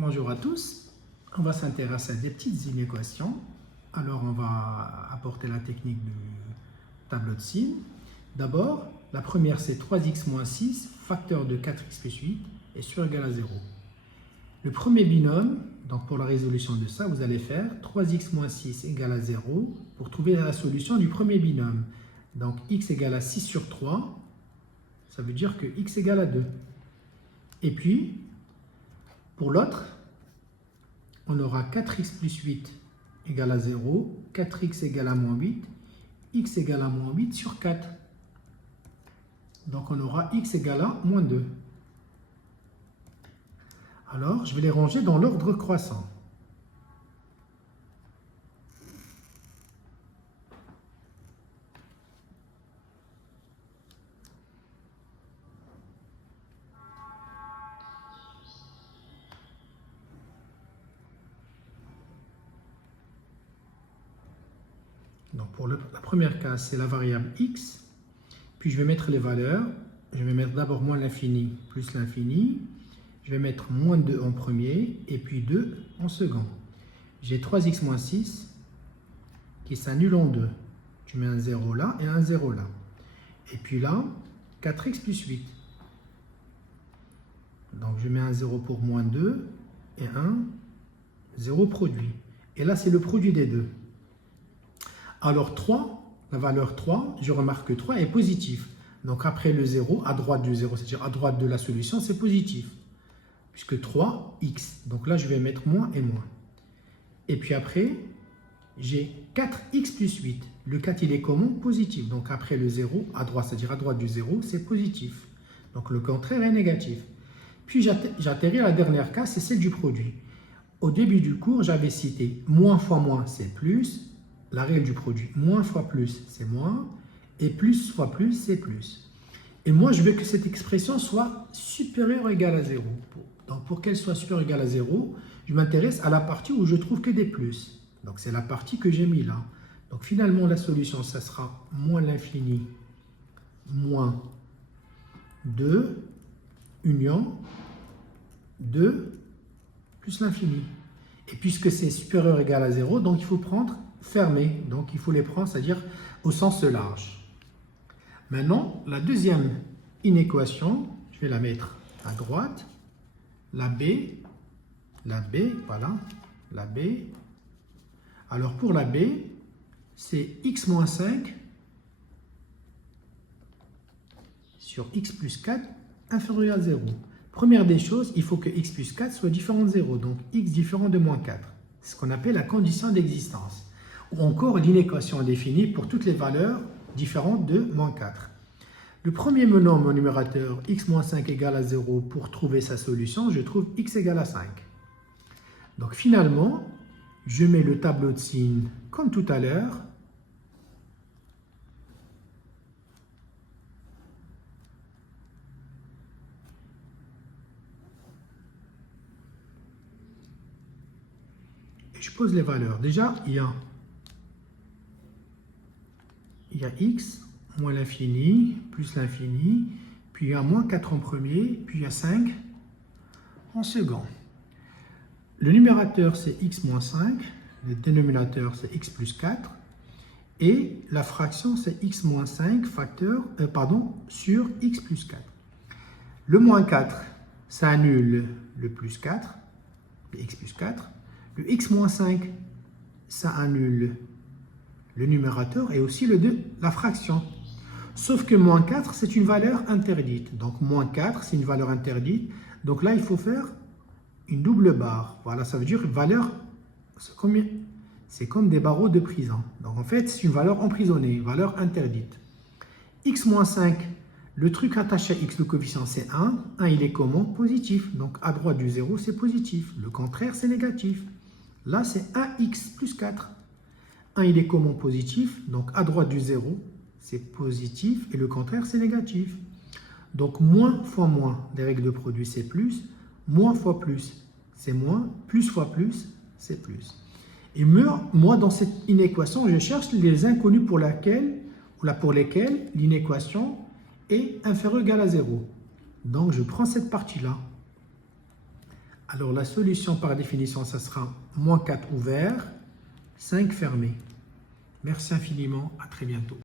Bonjour à tous, on va s'intéresser à des petites inéquations. Alors on va apporter la technique du tableau de signes. D'abord, la première c'est 3x moins 6, facteur de 4x plus 8 est sur égal à 0. Le premier binôme, donc pour la résolution de ça, vous allez faire 3x moins 6 égale à 0 pour trouver la solution du premier binôme. Donc x égale à 6 sur 3, ça veut dire que x égale à 2. Et puis, pour l'autre, on aura 4x plus 8 égale à 0, 4x égale à moins 8, x égale à moins 8 sur 4. Donc on aura x égale à moins 2. Alors, je vais les ranger dans l'ordre croissant. Donc pour la première case, c'est la variable x. Puis je vais mettre les valeurs. Je vais mettre d'abord moins l'infini plus l'infini. Je vais mettre moins 2 en premier et puis 2 en second. J'ai 3x moins 6 qui s'annule en 2. Je mets un 0 là et un 0 là. Et puis là, 4x plus 8. Donc je mets un 0 pour moins 2 et un 0 produit. Et là, c'est le produit des deux. Alors 3, la valeur 3, je remarque que 3 est positif. Donc après le 0, à droite du 0, c'est-à-dire à droite de la solution, c'est positif. Puisque 3, x. Donc là, je vais mettre moins et moins. Et puis après, j'ai 4x plus 8. Le 4, il est comment? Positif. Donc après le 0, à droite, c'est-à-dire à droite du 0, c'est positif. Donc le contraire est négatif. Puis j'atterris à la dernière case, c'est celle du produit. Au début du cours, j'avais cité moins fois moins, c'est plus. La règle du produit, moins fois plus, c'est moins. Et plus fois plus, c'est plus. Et moi, je veux que cette expression soit supérieure ou égale à 0. Donc, pour qu'elle soit supérieure ou égale à 0, je m'intéresse à la partie où je trouve que des plus. Donc, c'est la partie que j'ai mis là. Donc, finalement, la solution, ça sera moins l'infini, moins 2, union 2 plus l'infini. Et puisque c'est supérieur ou égal à 0, donc il faut prendre fermé. Donc, il faut les prendre, c'est-à-dire au sens large. Maintenant, la deuxième inéquation, je vais la mettre à droite. La B, voilà, la B. Alors pour la B, c'est x moins 5 sur x plus 4 inférieur à 0. Première des choses, il faut que x plus 4 soit différent de 0, donc x différent de moins 4. C'est ce qu'on appelle la condition d'existence. Ou encore l'inéquation définie pour toutes les valeurs différentes de moins 4. Le premier monome au numérateur x moins 5 égale à 0, pour trouver sa solution, je trouve x égale à 5. Donc finalement, je mets le tableau de signes comme tout à l'heure. Et je pose les valeurs. Déjà, il y a x moins l'infini, plus l'infini, puis il y a moins 4 en premier, puis il y a 5 en second. Le numérateur, c'est x moins 5, le dénominateur, c'est x plus 4, et la fraction, c'est x moins 5 sur x plus 4. Le moins 4, ça annule le plus 4, le x plus 4. Le x moins 5, ça annule le numérateur et aussi la fraction. Sauf que moins 4, c'est une valeur interdite. Donc moins 4, c'est une valeur interdite. Donc là, il faut faire une double barre. Voilà, ça veut dire une valeur, c'est comme des barreaux de prison. Donc en fait, c'est une valeur emprisonnée, valeur interdite. X moins 5, le truc attaché à x, le coefficient, c'est 1. 1, il est comment? Positif. Donc à droite du 0, c'est positif. Le contraire, c'est négatif. Là, c'est 1x plus 4. 1, il est comment? Positif. Donc à droite du 0, c'est positif. Et le contraire, c'est négatif. Donc moins fois moins, les règles de produit, c'est plus. Moins fois plus, c'est moins. Plus fois plus, c'est plus. Et moi, dans cette inéquation, je cherche les inconnus pour lesquels l'inéquation est inférieure ou égale à 0. Donc je prends cette partie-là. Alors la solution par définition, ça sera moins 4 ouvert, 5 fermé. Merci infiniment, à très bientôt.